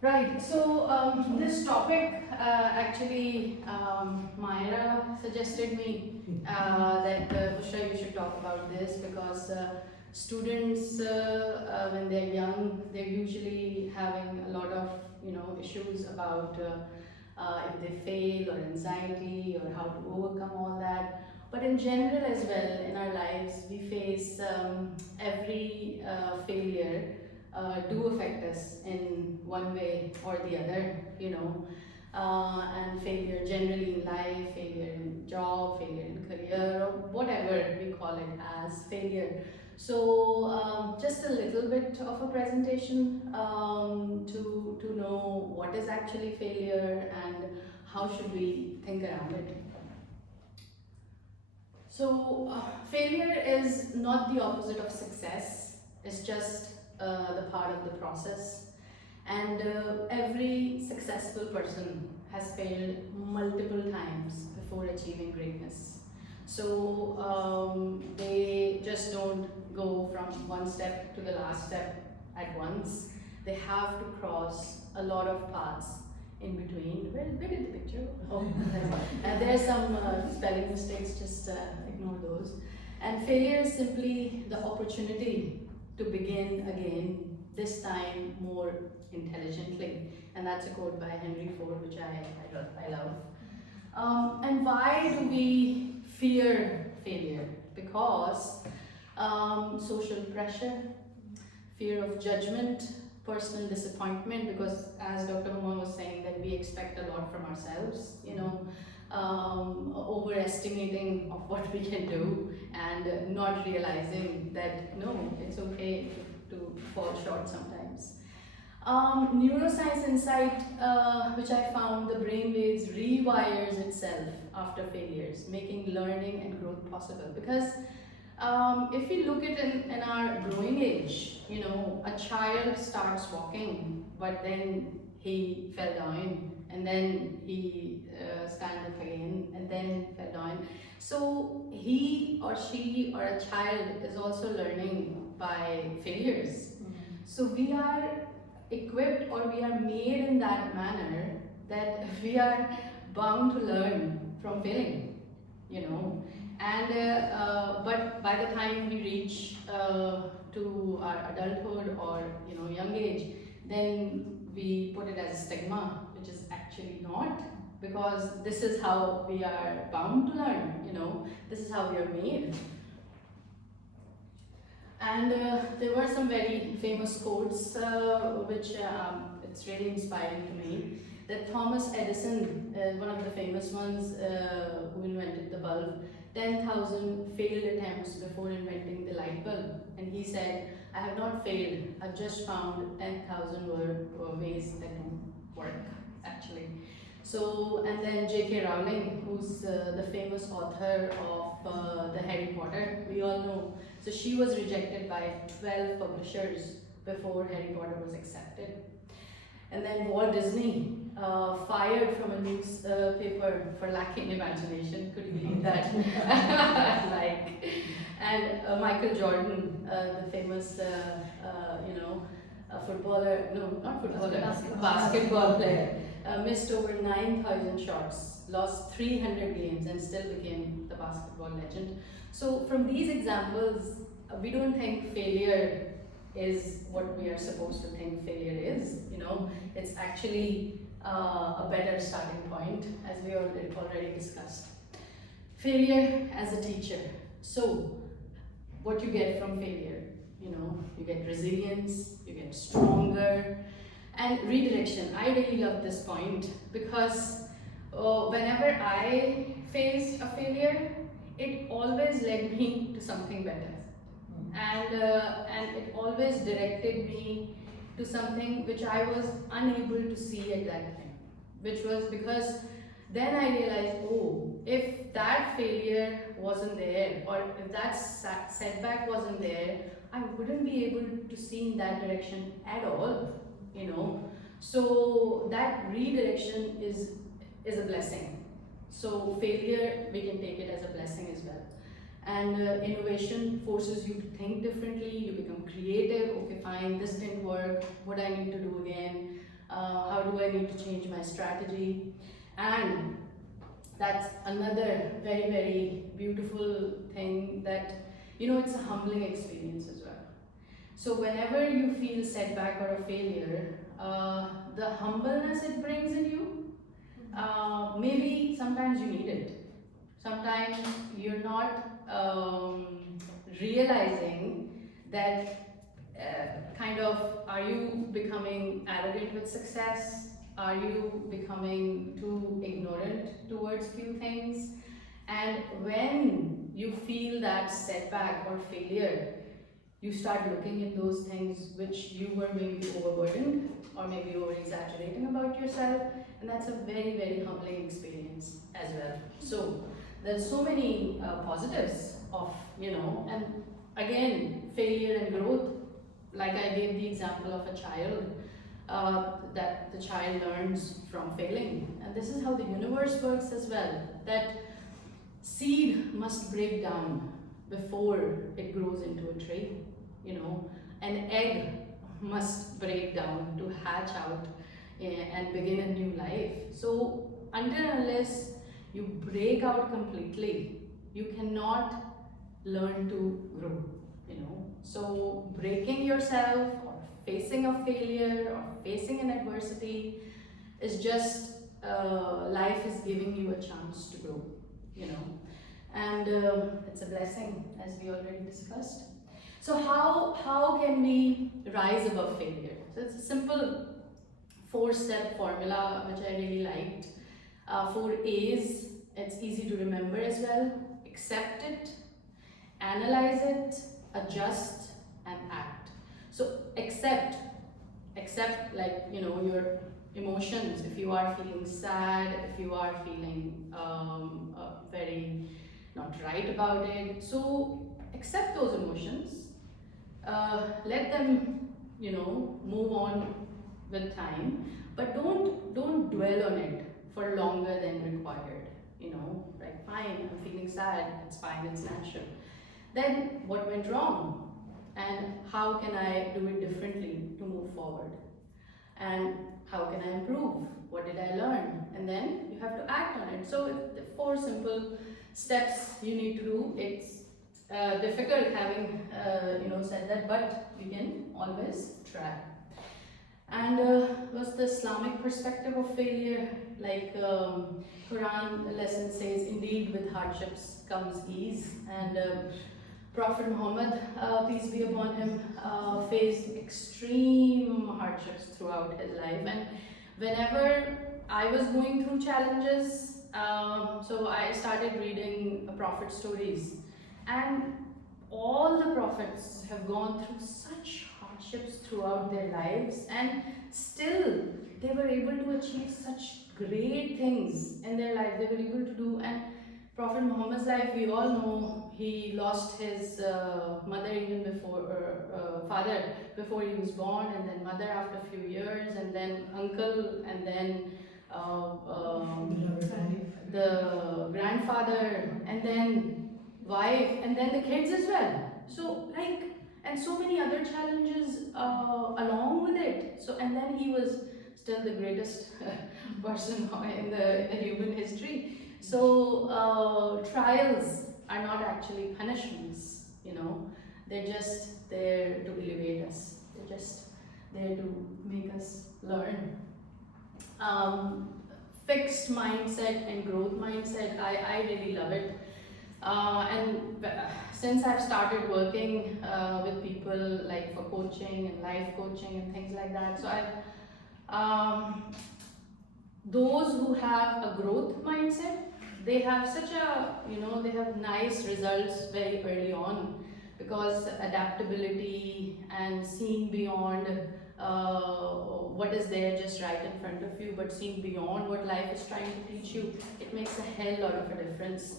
Right, so this topic actually Myra suggested me that Bushra, you should talk about this because students when they're young, they're usually having a lot of issues about if they fail or anxiety or how to overcome all that. But in general as well in our lives, we face every failure do affect us in one way or the other. And failure generally in life, failure in job, failure in career, or whatever we call it as failure. So just a little bit of a presentation to know what is actually failure and how should we think around it. So failure is not the opposite of success, it's just the part of the process. And every successful person has failed multiple times before achieving greatness. So they just don't go from one step to the last step at once. They have to cross a lot of paths in between. Where did the picture go? Oh, there's some spelling mistakes, just ignore those. And failure is simply the opportunity to begin again, this time more intelligently. And that's a quote by Henry Ford, which I love. And why do we fear failure? Because social pressure, fear of judgment, personal disappointment, because as Dr. Huma was saying, that we expect a lot from ourselves, overestimating of what we can do and not realizing that no, it's okay to fall short sometimes. Neuroscience insight, which I found, the brain waves rewires itself after failures, making learning and growth possible. Because if we look at in our growing age, a child starts walking, but then he fell down, and then he stand up again, and then fell down. So he or she or a child is also learning by failures. So we are equipped, or we are made in that manner that we are bound to learn from failing. And but by the time we reach to our adulthood or young age, then we put it as a stigma, which is actually not, because this is how we are bound to learn. This is how we are made. And there were some very famous quotes which it's really inspiring to me. That Thomas Edison, one of the famous ones who invented the bulb, 10,000 failed attempts before inventing the light bulb. And he said, I have not failed, I've just found 10,000 ways that don't work, actually. So, and then J.K. Rowling, who's the famous author of the Harry Potter, we all know. So she was rejected by 12 publishers before Harry Potter was accepted. And then Walt Disney, fired from a newspaper for lacking imagination. Could you believe that? And Michael Jordan, the famous, footballer, no, not footballer, basketball player, missed over 9,000 shots, lost 300 games, and still became the basketball legend. So from these examples, we don't think failure is what we are supposed to think failure is. It's actually a better starting point, as we already discussed. Failure as a teacher. So what you get from failure, you get resilience, you get stronger, and redirection. I really love this point because whenever I faced a failure, it always led me to something better. And it always directed me to something which I was unable to see at that time, which was because then I realized, oh, if that failure wasn't there, or if that setback wasn't there, I wouldn't be able to see in that direction at all. So that redirection is a blessing. So failure, we can take it as a blessing as well. And innovation forces you to think differently, you become creative. Okay, fine, this didn't work, what I need to do again. How do I need to change my strategy? And that's another very, very beautiful thing that, it's a humbling experience as well. So whenever you feel setback or a failure, the humbleness it brings in you, maybe sometimes you need it. Sometimes you're not realizing that are you becoming arrogant with success? Are you becoming too ignorant towards few things? And when you feel that setback or failure, you start looking at those things which you were maybe overburdened or maybe over exaggerating about yourself, and that's a very, very humbling experience as well. So there's so many positives of, and again, failure and growth. Like I gave the example of a child, that the child learns from failing, and this is how the universe works as well, that seed must break down before it grows into a tree. An egg must break down to hatch out and begin a new life. So until and unless you break out completely, you cannot learn to grow. So breaking yourself or facing a failure or facing an adversity is just life is giving you a chance to grow. And it's a blessing, as we already discussed. So how can we rise above failure? So it's a simple 4-step formula which I really liked. 4 A's, it's easy to remember as well. Accept it, analyze it, adjust, and act. So accept like, your emotions. If you are feeling sad, if you are feeling very not right about it, so accept those emotions. Let them, move on with time, but don't dwell on it for longer than required. Like, fine, I'm feeling sad, it's fine, it's natural. Then what went wrong, and how can I do it differently to move forward, and how can I improve, what did I learn, and then you have to act on it. So the 4 simple steps you need to do. It's difficult having said that, but you can always try. And was the Islamic perspective of failure, like Quran lesson says, indeed with hardships comes ease, and Prophet Muhammad, peace be upon him, faced extreme hardships throughout his life. And whenever I was going through challenges, so I started reading prophet stories, and all the prophets have gone through such hardships throughout their lives, and still they were able to achieve such great things in their life. They were able to do, and Prophet Muhammad's life, we all know, he lost his mother even before, father before he was born, and then mother after a few years, and then uncle, and then the grandfather, and then wife, and then the kids as well. So and so many other challenges along with it. So, and then he was still the greatest person in the human history. So trials are not actually punishments, they're just there to elevate us. They're just there to make us learn. Fixed mindset and growth mindset, I really love it. And since I've started working with people like for coaching and life coaching and things like that, so those who have a growth mindset, they have such a, they have nice results very early on, because adaptability and seeing beyond what is there just right in front of you, but seeing beyond what life is trying to teach you, it makes a hell lot of a difference.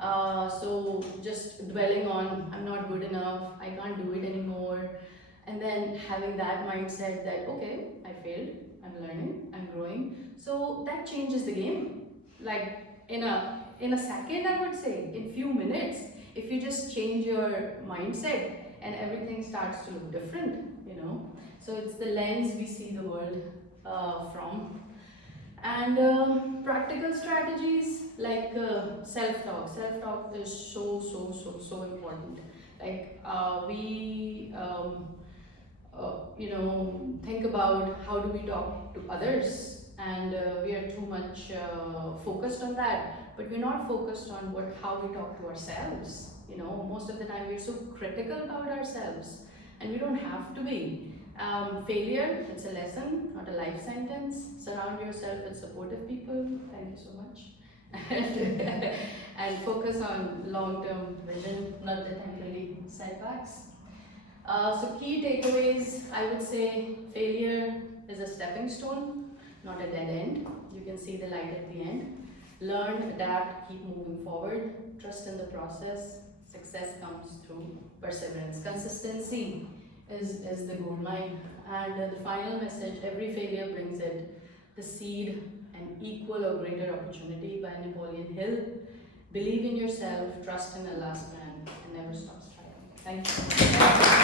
So just dwelling on, I'm not good enough, I can't do it anymore, and then having that mindset that, okay, I failed, I'm learning, I'm growing, so that changes the game. Like in a second, I would say, in few minutes, if you just change your mindset, and everything starts to look different, So it's the lens we see the world from. And practical strategies like self-talk. Self-talk is so important. Like we think about how do we talk to others, and we are too much focused on that, but we're not focused on how we talk to ourselves. Most of the time we're so critical about ourselves, and we don't have to be. Failure, it's a lesson, not a life sentence. Surround yourself with supportive people. Thank you so much. And focus on long-term vision, not the temporary setbacks. So key takeaways, I would say failure is a stepping stone, not a dead end. You can see the light at the end. Learn, adapt, keep moving forward. Trust in the process. Success comes through perseverance. Consistency is the gold mine. And the final message, every failure brings it the seed, an equal or greater opportunity, by Napoleon Hill. Believe in yourself, trust in Allah's plan, and never stop striving. Thank you.